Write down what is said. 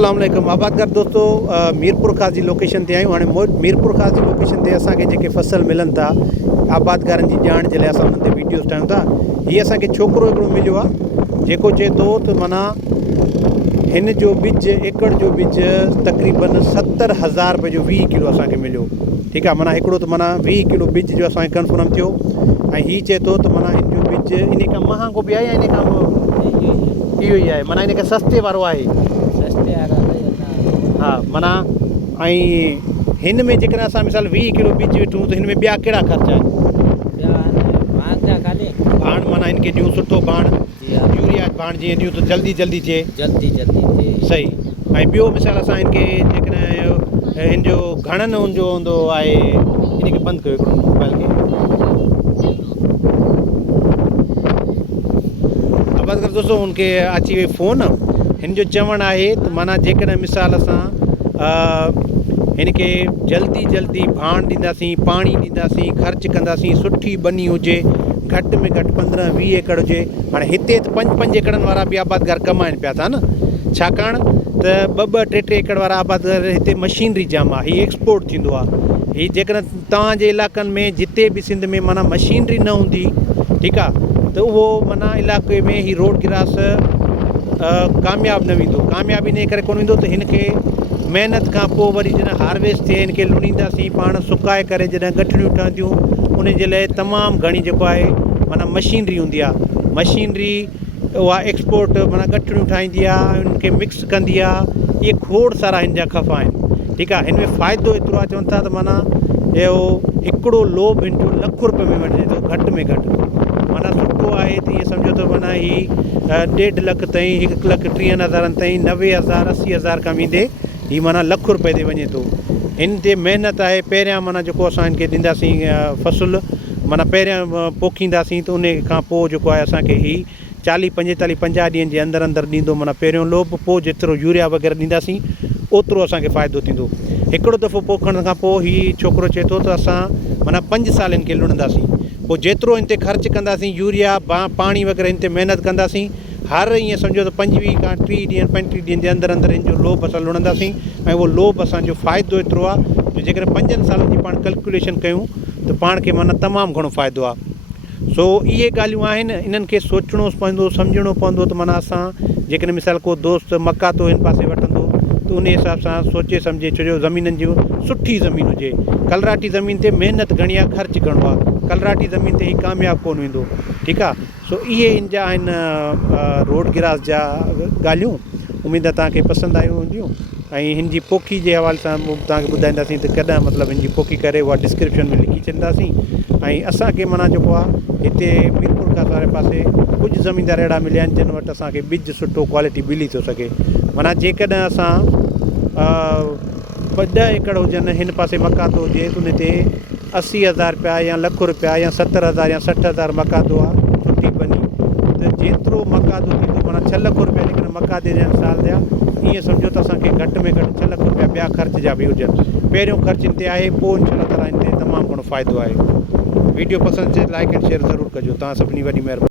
अस्सलाम वालेकुम आबादगार दोस्तों मीरपुर खास जी लोकेशन ते आहियूं। हाणे मीरपुर खास जी लोकेशन ते असांखे जेके फसल मिलनि था आबादगारनि जी ॼाण जे लाइ असां उन्हनि ते वीडियोस ठाहियूं था। हीअ असांखे छोकिरो हिकिड़ो मिलियो आहे जेको चए थो त माना हिन जो ॿिज एकड़ जो ॿिज तक़रीबन 70,000 रुपए जो 20 किलो असांखे मिलियो। ठीकु आहे, माना हिकिड़ो त माना 20 किलो ॿिज जो असांखे कंफर्म थियो ऐं हीअ चए थो त माना हिन जो ॿिज इन खां महांगो बि आहे या इन खां इहो ई आहे, माना इन खां सस्ते वारो आहे। हा, माना ऐं हिन में जेकॾहिं असां मिसाल 20 किलो ॿिज विठूं त हिन में ॿिया कहिड़ा ख़र्चा आहिनि? भाण माना हिन खे ॾियूं सुठो भाण, यूरिया भाण जीअं ॾियूं त जल्दी थिए सही। ऐं ॿियो मिसाल असां हिन खे जेकॾहिं हिन जो घणनि हुनजो हूंदो आहे, हिन खे बंदि कयो हिकिड़ो मोबाइल खे। आबादगार दोस्तों हुनखे अची वई फ़ोन। हिन जो चवणु आहे त माना जेकॾहिं मिसाल असां हिन खे जल्दी भाण ॾींदासीं, पाणी ॾींदासीं, ख़र्चु कंदासीं, सुठी बनी हुजे, घटि में घटि 15-20 एकड़ हुजे। हाणे हिते त 5-5 एकड़नि वारा बि आबादगार कमाइनि पिया था न, छाकाणि त 2-2, 3-3 एकड़ वारा आबादगार हिते मशीनरी जाम आहे, हीअ एक्सपोर्ट थींदो आहे। हीअ जेकॾहिं तव्हांजे इलाइक़नि में जिते बि सिंध में माना मशीनरी न हूंदी, ठीकु आहे, त उहो माना इलाइक़े में हीअ रोड गिरास कामयाबु न वेंदो। कामयाबु इन करे कोन वेंदो त हिन खे महिनत खां पोइ वरी जॾहिं हार्वेस्ट थिए हिन खे लुणींदासीं, पाण सुकाए करे जॾहिं गठड़ियूं ठहंदियूं उन जे लाइ तमामु घणी जेको आहे माना मशीनरी हूंदी आहे। मशीनरी उहा एक्सपोर्ट माना गठड़ियूं ठाहींदी आहे, उनखे मिक्स कंदी आहे। इहे खोड़ सारा हिन जा खफ़ा आहिनि। ठीकु आहे, हिन में फ़ाइदो एतिरो आहे, चवनि था त माना इहो हिकिड़ो लोब हिन जो ₹1,00,000 में वठिजे थो, घटि में घटि माना सुठो आहे। त ईअं सम्झो त माना हीअ 1.5 लख ताईं, 1,30,000 ताईं, 90,000 80,000 खां वेंदे हीअ माना ₹1,00,000 ते वञे थो। हिन ते महिनत आहे। पहिरियां माना जेको असां हिन खे ॾींदासीं फ़सुलु, माना पहिरियां पोखींदासीं त उन खां पोइ जेको आहे असांखे हीअ 40-45-50 ॾींहंनि जे अंदरि ॾींदो माना पहिरियों लोब। पोइ जेतिरो यूरिया वग़ैरह ॾींदासीं ओतिरो असांखे फ़ाइदो थींदो। हिकिड़ो दफ़ो पोखण खां पोइ हीअ छोकिरो चए थो त असां माना 5 साल हिन खे लुणंदासीं। पोइ जेतिरो हिन ते ख़र्चु कंदासीं, यूरिया पाणी वग़ैरह हिन ते महिनत कंदासीं, हर ईअं सम्झो त 25 खां 30 ॾींहं 35 ॾींहंनि जे अंदरि हिन जो लोब असां लुणंदासीं। ऐं उहो लोब असांजो फ़ाइदो एतिरो आहे जो जेकॾहिं 5 सालनि जी पाण कैलकुलेशन कयूं त पाण खे माना तमामु घणो फ़ाइदो आहे। सो इहे ॻाल्हियूं आहिनि, इन्हनि खे सोचणो पवंदो, सम्झणो पवंदो त माना असां जेकॾहिं मिसाल को दोस्त मका थो हिन पासे वठंदो त उन हिसाब सां सोचे सम्झे, छो जो ज़मीननि जूं सुठी ज़मीन हुजे। कलराटी ज़मीन ते महिनत घणी आहे, ख़र्चु घणो आहे। कलराटी ज़मीन ते ही कामयाबु कोन वेंदो। ठीकु आहे, सो इहे इन जा आहिनि रोड गिरास जा ॻाल्हियूं। उमेदु आहे तव्हांखे पसंदि आयूं हूंदियूं। ऐं हिन जी पोखी जे हवाले सां तव्हांखे ॿुधाईंदासीं त कॾहिं मतिलबु हिन जी पोखी करे उहा डिस्क्रिप्शन में लिखी छॾींदासीं। ऐं असांखे माना जेको आहे हिते मीरपुर खां वारे पासे कुझु ज़मीनदार अहिड़ा मिलिया आहिनि जिन वटि असांखे ॿिज सुठो क्वालिटी मिली थो सघे। माना जेकॾहिं असां 2 एकड़ हुजनि, हिन पासे मका थो हुजे त उन ते 80,000 रुपया या ₹1,00,000 या 70,000 या 60,000 मका थो आहे, सुठी बनी। त जेतिरो मका थो थींदो माना ₹6,00,000 जेकॾहिं मका ते ॾियनि साल जा, ईअं सम्झो त असांखे घटि में घटि ₹6,00,000 ॿिया ख़र्च जा बि हुजनि। पहिरियों ख़र्चु हिन ते आहे, पोइ इंशाअल्लाह ताला हिन ते तमामु घणो फ़ाइदो आहे। वीडियो पसंदि अचे लाइक एंड शेयर ज़रूरु कजो। तव्हां सभिनी वॾी महिरबानी।